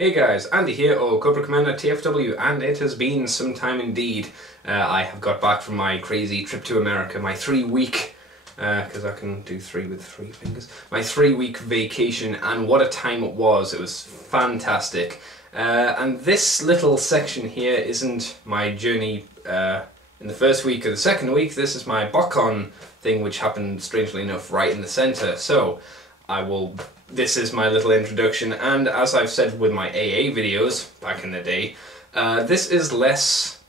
Hey guys, Andy here, or Cobra Commander TFW, and it has been some time indeed. I have got back from my crazy trip to America, my 3-week, because I can do 3 with 3 fingers, my 3-week vacation, and what a time it was. It was fantastic. And this little section here isn't my journey in the first week or the second week. This is my Botcon thing, which happened, strangely enough, right in the centre. So this is my little introduction, and as I've said with my AA videos back in the day, this is less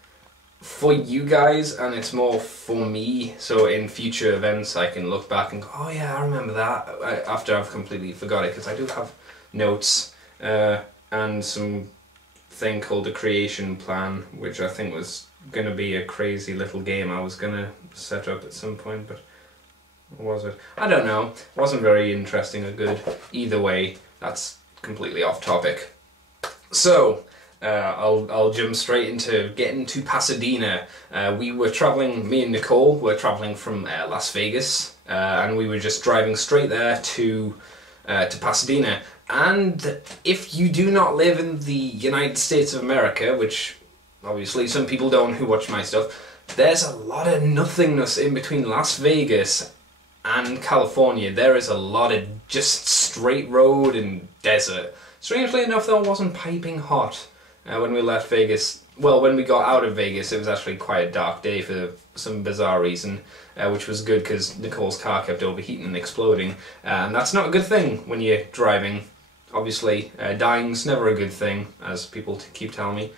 for you guys and it's more for me, so in future events I can look back and go, oh yeah, I remember that, after I've completely forgot it, because I do have notes and some thing called a creation plan, which I think was going to be a crazy little game I was going to set up at some point, but or was it? I don't know. It wasn't very interesting or good. Either way, that's completely off topic. So, I'll jump straight into getting to Pasadena. We were traveling, me and Nicole were traveling from Las Vegas, and we were just driving straight there to Pasadena. And if you do not live in the United States of America, which obviously some people don't who watch my stuff, there's a lot of nothingness in between Las Vegas and California. There is a lot of just straight road and desert. Strangely enough, though, it wasn't piping hot when we left Vegas. Well, when we got out of Vegas, it was actually quite a dark day for some bizarre reason, which was good because Nicole's car kept overheating and exploding, and that's not a good thing when you're driving. Obviously, dying's never a good thing, as people keep telling me.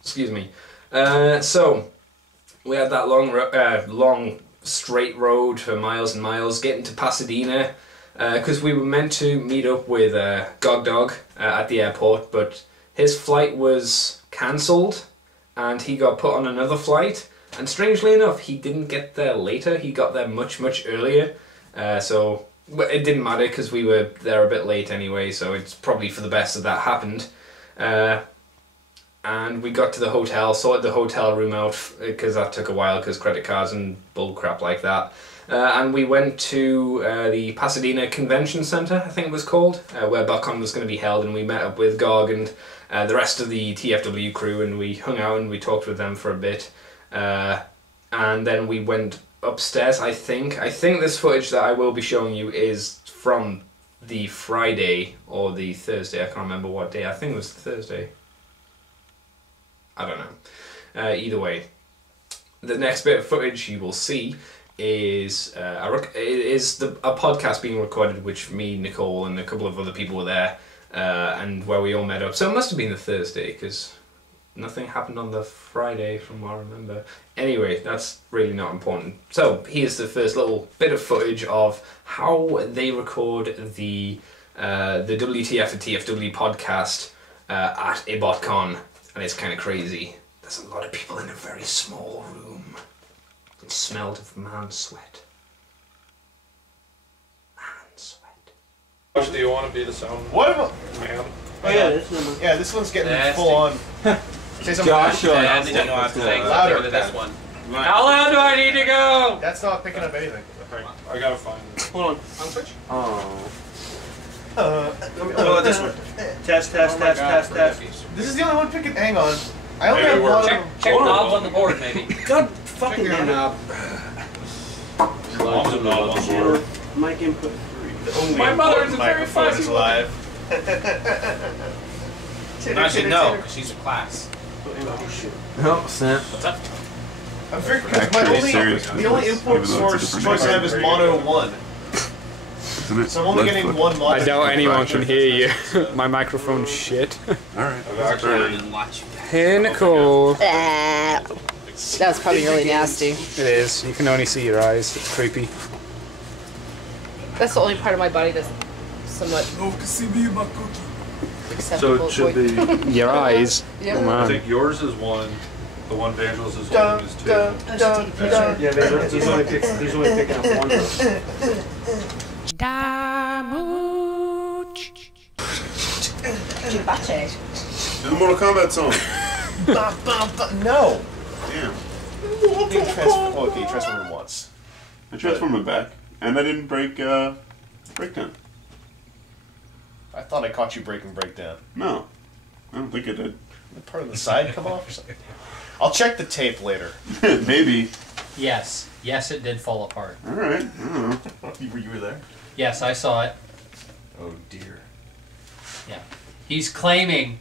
Excuse me. So we had that long straight road for miles and miles getting to Pasadena, because we were meant to meet up with Gog Dog at the airport, but his flight was cancelled and he got put on another flight, and strangely enough he didn't get there later, he got there much earlier, so it didn't matter because we were there a bit late anyway, so it's probably for the best that happened. And we got to the hotel, sorted the hotel room out, because that took a while because credit cards and bull crap like that. And we went to the Pasadena Convention Center, I think it was called, where Botcon was going to be held, and we met up with Gog and the rest of the TFW crew, and we hung out and we talked with them for a bit. And then we went upstairs, I think. I think this footage that I will be showing you is from the Friday or the Thursday, I can't remember what day, I think it was Thursday. I don't know. Either way, the next bit of footage you will see is a podcast being recorded, which me, Nicole, and a couple of other people were there, and where we all met up. So it must have been the Thursday, because nothing happened on the Friday from what I remember. Anyway, that's really not important. So here's the first little bit of footage of how they record the WTF and TFW podcast at a Botcon. And it's kind of crazy. There's a lot of people in a very small room. It smelled of man sweat. Man sweat. Do you want to be the sound man? Oh yeah, this one's getting full on. Say something. Joshua. Louder. This one. How loud do I need to go? That's not picking up anything. Okay. I gotta find it. Hold on. On switch. Oh. This one. Test. This is the only one picking. Hang on. I only have one. Check knobs on the board, maybe. God fucking knob. Mom's a knob on board. Mic input 3. My mother is a very fussy live. Actually, no, because she's a class. Oh, snap. What's up? I'm very the only input source choice I have is mono 1. So I'm only getting one mono. I doubt anyone can hear you. My microphone's shit. Alright. Hey, Nicole. That was probably really nasty. It is. You can only see your eyes. It's creepy. That's the only part of my body that's somewhat acceptable. So it should be. Your eyes? Yep. Oh, I man. think yours is 1. The one Vangelis is holding is 2. Yeah, he's only picking up one. Chibache. The Mortal Kombat song. No. Damn. Okay, transform once. I transformed my back, and I didn't break breakdown. I thought I caught you breaking breakdown. No, I don't think I did. Did part of the side come off or something? I'll check the tape later. Maybe. Yes. Yes, it did fall apart. All right. I don't know. You were there? Yes, I saw it. Oh dear. Yeah. He's claiming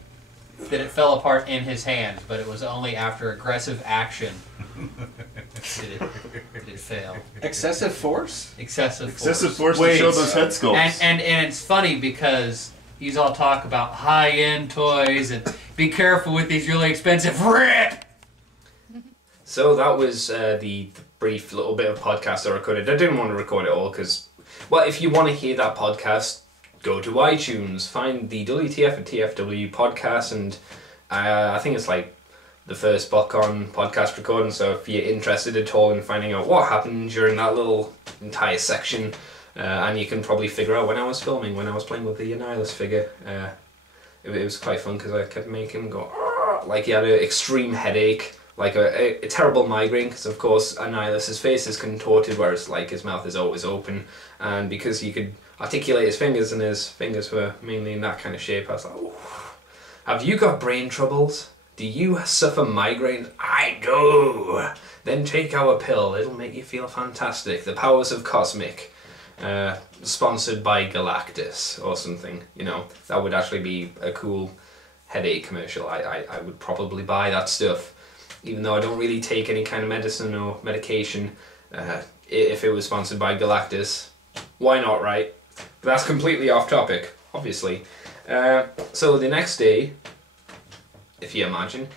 that it fell apart in his hands, but it was only after aggressive action did it fail. Excessive force? Excessive force. Excessive force to show those head sculpts. And it's funny because he's all talk about high-end toys and be careful with these really expensive RIP! So that was the brief little bit of podcast I recorded. I didn't want to record it all because, well, if you want to hear that podcast, go to iTunes, find the WTF and TFW podcast, and I think it's like the first Botcon podcast recording, so if you're interested at all in finding out what happened during that little entire section, and you can probably figure out when I was filming, when I was playing with the Annihilus figure, it was quite fun because I kept making him go, like he had an extreme headache, like a terrible migraine, because of course Annihilus's face is contorted, whereas like his mouth is always open, and because he could articulate his fingers and his fingers were mainly in that kind of shape, I was like, oh, have you got brain troubles? Do you suffer migraines? I do! Then take our pill, it'll make you feel fantastic. The powers of Cosmic. Sponsored by Galactus or something, you know, that would actually be a cool headache commercial. I would probably buy that stuff, even though I don't really take any kind of medicine or medication. If it was sponsored by Galactus, why not, right? But that's completely off topic, obviously. So the next day, if you imagine,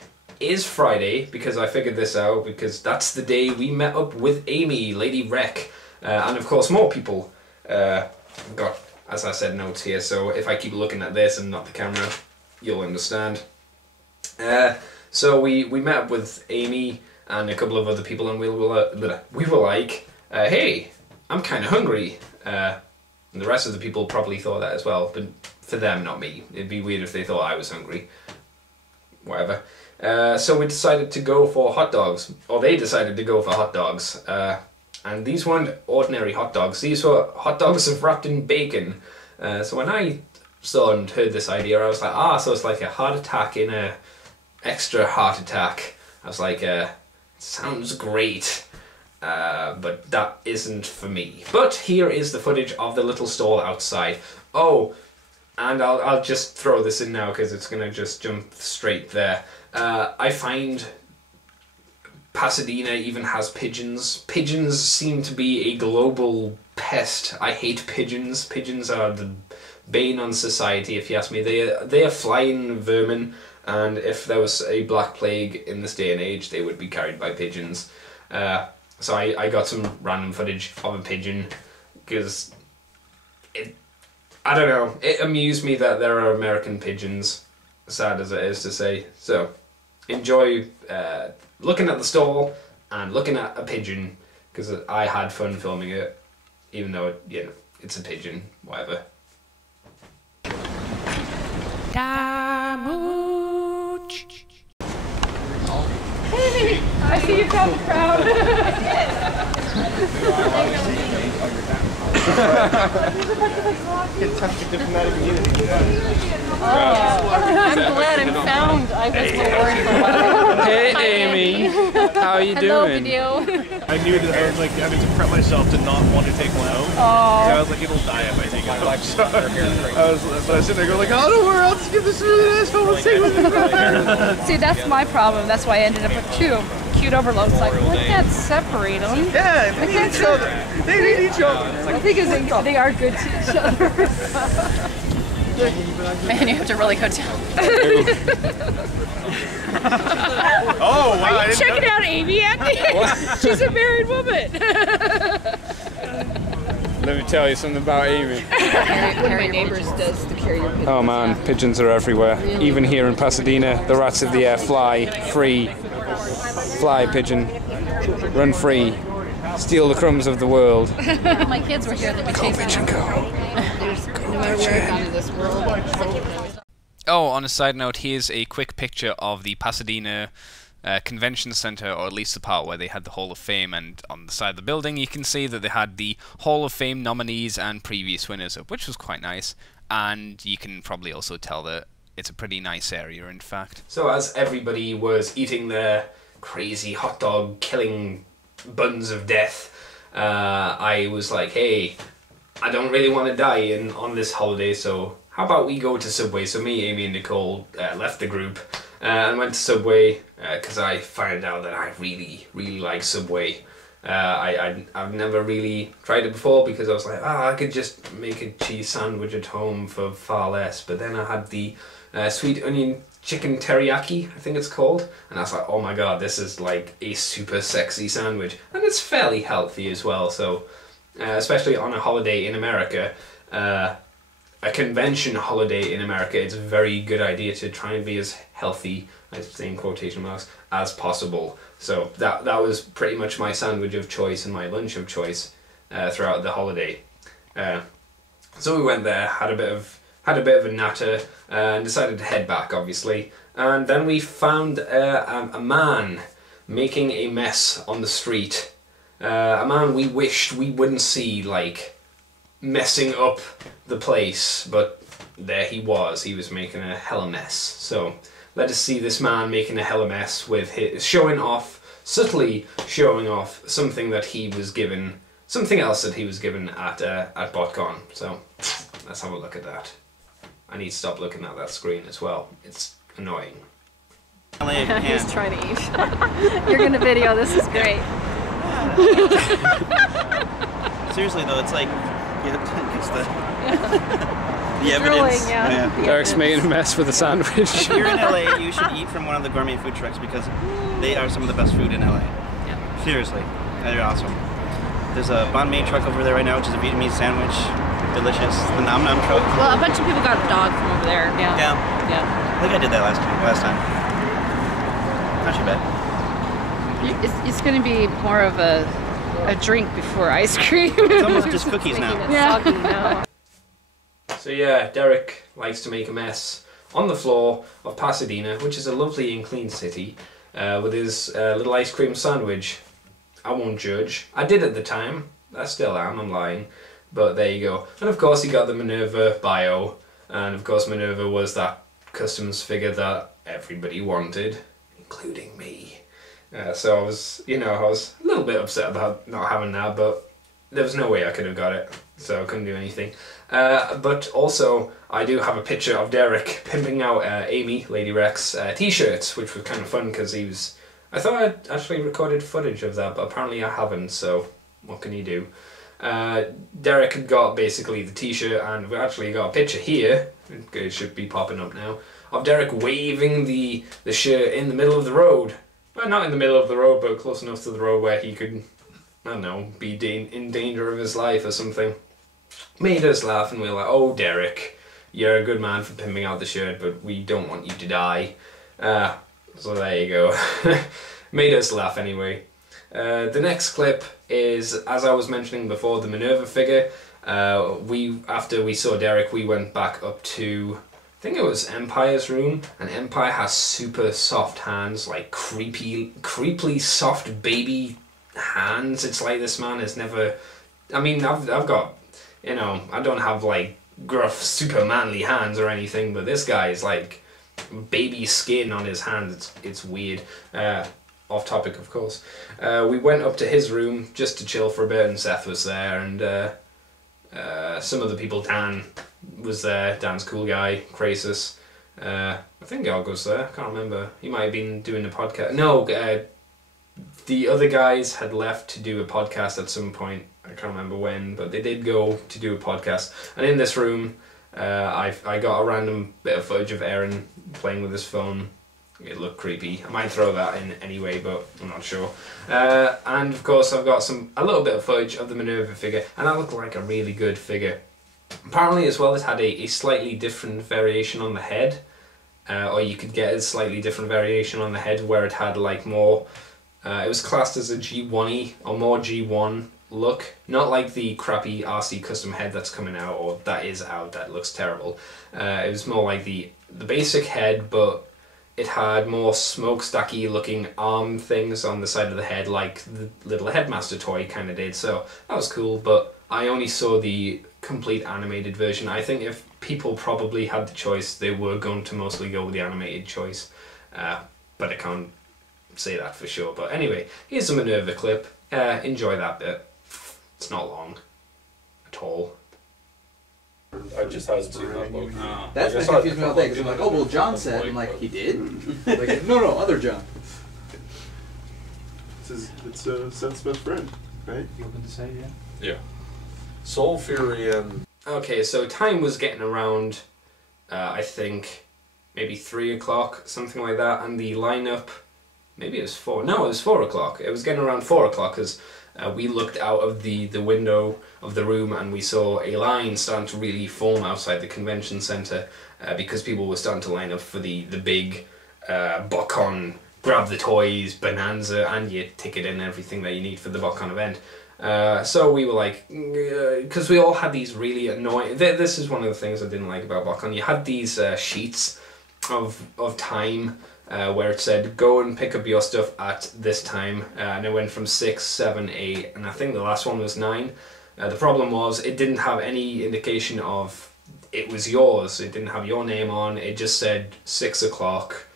is Friday, because I figured this out, because that's the day we met up with Amy, Lady Wreck, and of course more people. I've got, as I said, notes here, so if I keep looking at this and not the camera, you'll understand. So we met up with Amy and a couple of other people, and we were like, hey, I'm kind of hungry. And the rest of the people probably thought that as well, but for them, not me. It'd be weird if they thought I was hungry. Whatever. So we decided to go for hot dogs, or they decided to go for hot dogs. And these weren't ordinary hot dogs. These were hot dogs wrapped in bacon. So when I saw and heard this idea, I was like, so it's like a heart attack in a extra heart attack. I was like, sounds great. But that isn't for me. But here is the footage of the little stall outside. Oh, and I'll just throw this in now because it's gonna just jump straight there. I find Pasadena even has pigeons. Pigeons seem to be a global pest. I hate pigeons. Pigeons are the bane on society, if you ask me. They are flying vermin, and if there was a black plague in this day and age, they would be carried by pigeons. So I got some random footage of a pigeon because I don't know, it amused me that there are American pigeons, sad as it is to say. So enjoy looking at the stall and looking at a pigeon, because I had fun filming it, even though it's a pigeon, whatever. Damooch. Hey, I see you found the crowd. Get touched a diplomatic immunity. I'm glad I'm found. I was worried for a while. Hey, Amy. How are you Hello, doing? video. I knew that I was like having to prep myself to not want to take one out. Oh. I was like, it'll die if I take it out. But I was sitting there going like, oh, don't worry, I'll just give this really nice one. Let's see what's in there. See, that's my problem. That's why I ended up with two. Cute overloads. Like, I can't separate them. Yeah, they need each other. They need each other. The thing is, they are good to each other. Man, you have to really go down. Oh, wow. Are you checking out Amy at me? She's a married woman. Let me tell you something about Amy. One of my neighbors does the carrier pigeons. Oh man, pigeons are everywhere. Even here in Pasadena, the rats of the air fly free. Fly, pigeon. Run free. Steal the crumbs of the world. My kids were here. Let me chase them. Go. No matter where I've gone in this world. Oh, on a side note, here's a quick picture of the Pasadena convention center, or at least the part where they had the Hall of Fame, and on the side of the building you can see that they had the Hall of Fame nominees and previous winners up, which was quite nice. And you can probably also tell that it's a pretty nice area, in fact. So as everybody was eating their crazy hot dog killing buns of death, I was like, hey, I don't really want to die on this holiday, so how about we go to Subway? So me, Amy and Nicole left the group and went to Subway because I found out that I really, really like Subway. I've never really tried it before because I was like, I could just make a cheese sandwich at home for far less. But then I had the sweet onion chicken teriyaki, I think it's called, and I was like, oh my god, this is like a super sexy sandwich, and it's fairly healthy as well. So especially on a holiday in America, a convention holiday in America, it's a very good idea to try and be as healthy, I say in quotation marks, as possible. So that was pretty much my sandwich of choice and my lunch of choice throughout the holiday. So we went there, had a bit of a natter, and decided to head back, obviously. And then we found a man making a mess on the street. A man we wished we wouldn't see, like, messing up the place, but there he was. He was making a hella mess. So let us see this man making a hella mess with his subtly showing off something that he was given, something else that he was given at Botcon. So let's have a look at that. I need to stop looking at that screen as well. It's annoying. He's trying to eat. You're gonna video. This is great. Seriously though, it's like it's the evidence. Derek's making a mess with a sandwich. If you're in LA, you should eat from one of the gourmet food trucks because they are some of the best food in LA. Yeah. Seriously, they're awesome. There's a banh mi truck over there right now, which is a Vietnamese sandwich. Delicious. The Nam Nam truck. Well, a bunch of people got a dog from over there. Yeah. I think I did that last time. Not too bad. It's going to be more of a drink before ice cream. It's almost just cookies now. Yeah. So yeah, Derek likes to make a mess on the floor of Pasadena, which is a lovely and clean city, with his little ice cream sandwich. I won't judge. I did at the time. I still am, I'm lying. But there you go. And of course he got the Minerva bio, and of course Minerva was that customs figure that everybody wanted, including me. So I was a little bit upset about not having that, but there was no way I could have got it, so I couldn't do anything. But also, I do have a picture of Derek pimping out Amy, Lady Rex, t-shirts, which was kind of fun because I thought I'd actually recorded footage of that, but apparently I haven't, so what can you do? Derek had got basically the t-shirt, and we actually got a picture here, it should be popping up now, of Derek waving the shirt in the middle of the road. Well, not in the middle of the road, but close enough to the road where he could, I don't know, be in danger of his life or something. Made us laugh, and we were like, oh Derek, you're a good man for pimping out the shirt, but we don't want you to die. So there you go. Made us laugh anyway. The next clip is, as I was mentioning before, the Minerva figure. After we saw Derek, we went back up to, I think it was Empire's room, and Empire has super soft hands, like creepily soft baby hands. It's like this man has never, I mean, I've got, I don't have like gruff super manly hands or anything, but this guy is like baby skin on his hands. It's weird. Off topic, of course. We went up to his room just to chill for a bit, and Seth was there, and some other people. Dan was there. Dan's cool guy. Crasus. I think Elgo's there. I can't remember. He might have been doing a podcast. No, the other guys had left to do a podcast at some point. I can't remember when, but they did go to do a podcast. And in this room, I got a random bit of footage of Aaron playing with his phone. It looked creepy. I might throw that in anyway, but I'm not sure. And of course I've got a little bit of footage of the Minerva figure, and that looked like a really good figure. Apparently as well it had a slightly different variation on the head, or you could get a slightly different variation on the head where it had like more, it was classed as a G1-y or more G1 look, not like the crappy RC custom head that's coming out, or that is out, that looks terrible. It was more like the basic head, but it had more smokestacky looking arm things on the side of the head like the little Headmaster toy kind of did, so that was cool, but I only saw the complete animated version. I think if people probably had the choice, they were going to mostly go with the animated choice, but I can't say that for sure. But anyway, here's a Minerva clip. Enjoy that bit. It's not long at all. I just hadn't seen that logo. That's been confusing me all day because I'm like, oh well, John said, I'm like, he did? Like, no, other John. It's Seth's best friend, right? You open to say, yeah? Yeah. Soul Fury and... Okay, so time was getting around, I think, maybe 3 o'clock, something like that, and the lineup, maybe it was 4, no, it was 4 o'clock. It was getting around 4 o'clock because we looked out of the window of the room and we saw a line starting to really form outside the convention centre because people were starting to line up for the big Botcon, grab the toys, bonanza, and your ticket and everything that you need for the Botcon event. So we were like, because we all had these really annoying, this is one of the things I didn't like about Botcon, you had these sheets of time where it said go and pick up your stuff at this time, and it went from 6, 7, 8, and I think the last one was 9. The problem was it didn't have any indication of it was yours, it didn't have your name on, it just said 6 o'clock,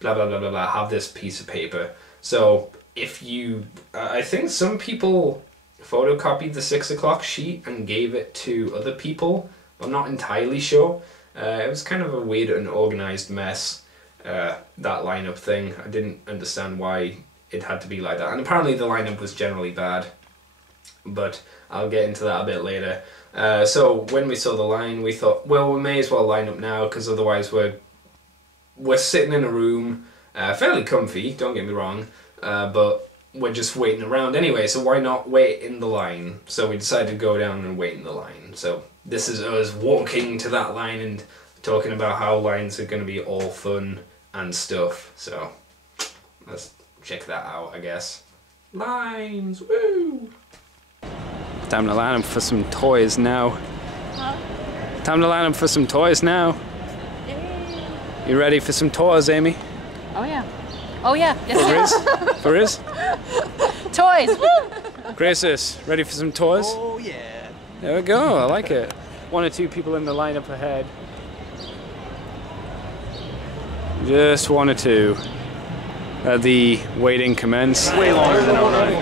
blah blah blah blah blah, have this piece of paper. So if you, I think some people photocopied the 6 o'clock sheet and gave it to other people, I'm not entirely sure. It was kind of a weird and organised mess, that lineup thing. I didn't understand why it had to be like that, and apparently the lineup was generally bad, but I'll get into that a bit later. So when we saw the line, we thought, well, we may as well line up now, because otherwise we're sitting in a room, fairly comfy, don't get me wrong, but we're just waiting around anyway, so why not wait in the line? So we decided to go down and wait in the line. So this is us walking to that line and talking about how lines are going to be all fun and stuff. So let's check that out, I guess. Lines, woo! Time to line up for some toys now. Huh? Time to line up for some toys now. Yay. You ready for some toys, Amy? Oh yeah. Oh yeah. Yes. For Riz? Toys. Woo! Graces, ready for some toys? Oh yeah. There we go, I like it. 1 or 2 people in the lineup ahead. Just 1 or 2. The waiting commence. Way longer than already.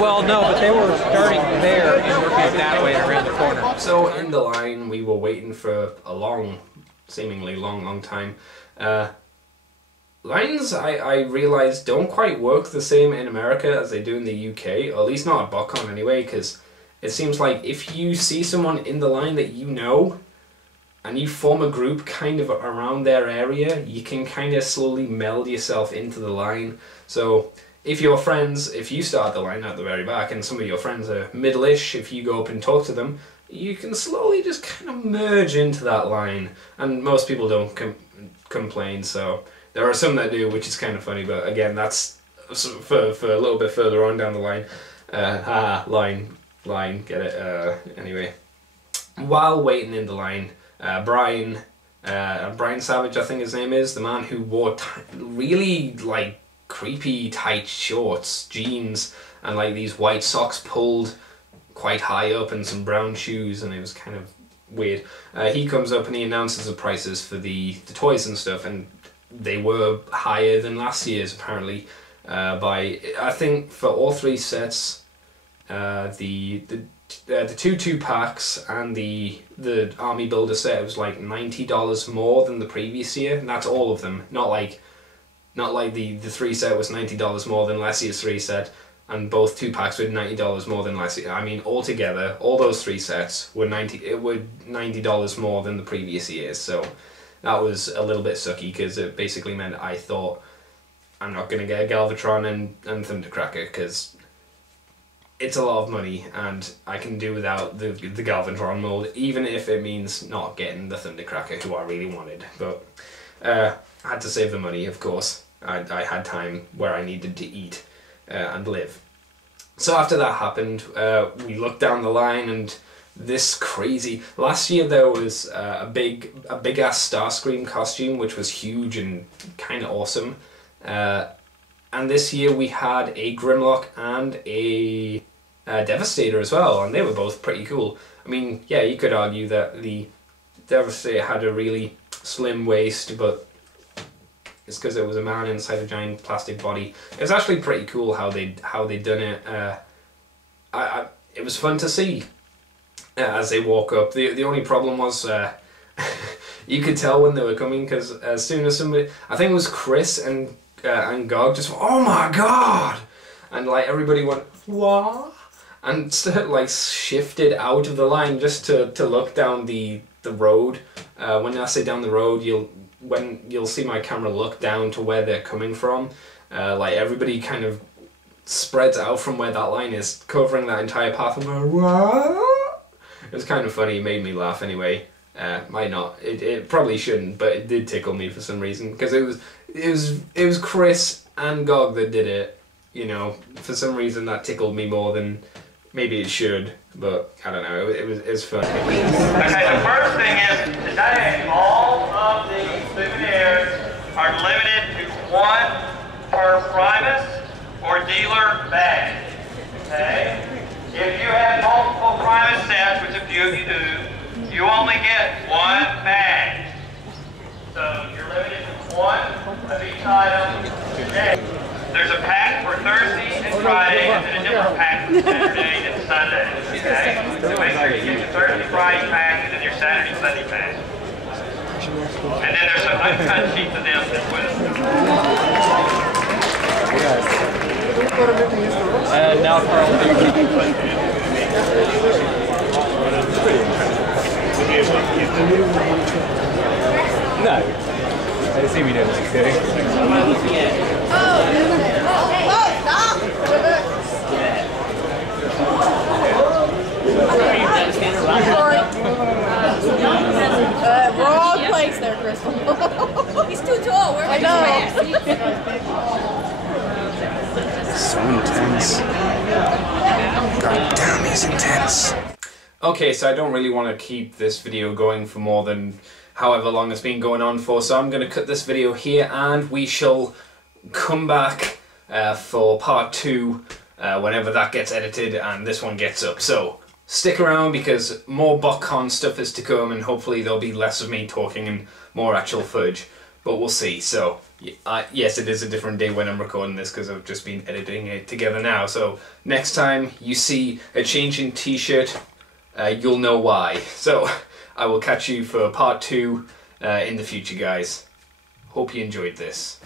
Well, no, but they were starting there and working that way around the corner. So in the line, we were waiting for a long, seemingly long time. Lines, I realised, don't quite work the same in America as they do in the UK, or at least not at Botcon anyway, because it seems like if you see someone in the line that you know, and you form a group kind of around their area, you can kind of slowly meld yourself into the line. So if your friends, if you start the line at the very back and some of your friends are middle-ish, if you go up and talk to them, you can slowly just kind of merge into that line. And most people don't complain, so there are some that do, which is kind of funny, but again, that's for a little bit further on down the line. Line, get it? Anyway, while waiting in the line, Brian Savage, I think his name is, the man who wore really like creepy tight shorts, jeans, and like these white socks pulled quite high up and some brown shoes, and it was kind of weird. He comes up and he announces the prices for the toys and stuff, and they were higher than last year's apparently by, I think for all 3 sets, the 2 2-packs and the Army Builder set, it was like $90 more than the previous year, and that's all of them. Not like the 3 set was $90 more than last year's 3 set, and both 2-packs were $90 more than last year. I mean, altogether, all those 3 sets were $90 more than the previous years. So that was a little bit sucky, because it basically meant I thought I'm not gonna get a Galvatron and Thundercracker, because it's a lot of money and I can do without the Galvatron mold, even if it means not getting the Thundercracker, who I really wanted. But I had to save the money, of course. I had time where I needed to eat and live. So after that happened, we looked down the line and this crazy. Last year there was a big ass Starscream costume, which was huge and kind of awesome. And this year we had a Grimlock and a Devastator as well, and they were both pretty cool. I mean, yeah, you could argue that the Devastator had a really slim waist, but it's because it was a man inside a giant plastic body. It was actually pretty cool how they done it. It was fun to see as they walk up. The only problem was you could tell when they were coming, because as soon as somebody, I think it was Chris and Gog, just went, "Oh my god!" and like everybody went, "What?" and like shifted out of the line just to look down the road. When I say down the road, you'll see my camera look down to where they're coming from. Like everybody kind of spreads out from where that line is, covering that entire path. I'm going, "What?" It was kind of funny. It made me laugh anyway. Might not. It probably shouldn't, but it did tickle me for some reason, because it was Chris and Gog that did it. You know, for some reason that tickled me more than maybe it should. But I don't know. It was fun. Okay, the first thing is today all of the souvenirs are limited to one per Primus or dealer bag. Okay? If you have multiple Primus sets, which a few of you do, you only get one bag. So you're limited to one of each item today. There's a pack for Thursday and Friday, and then a different pack for Saturday and Sunday. Okay? So make sure you get your Thursday, Friday pack, and then your Saturday, Sunday pack. And then there's an uncut sheet of them as well. And now Carl will do No. I see me doing this, kidding. Wrong place there, Crystal. He's too tall. Where I know. So intense. God damn, he's intense. Okay, so I don't really want to keep this video going for more than however long it's been going on for, so I'm going to cut this video here, and we shall come back for part 2 whenever that gets edited and this one gets up. So stick around, because more Botcon stuff is to come, and hopefully there'll be less of me talking and more actual footage, but we'll see. So yes, it is a different day when I'm recording this, because I've just been editing it together now. So next time you see a change in t-shirt, you'll know why. So I will catch you for part 2 in the future, guys. Hope you enjoyed this.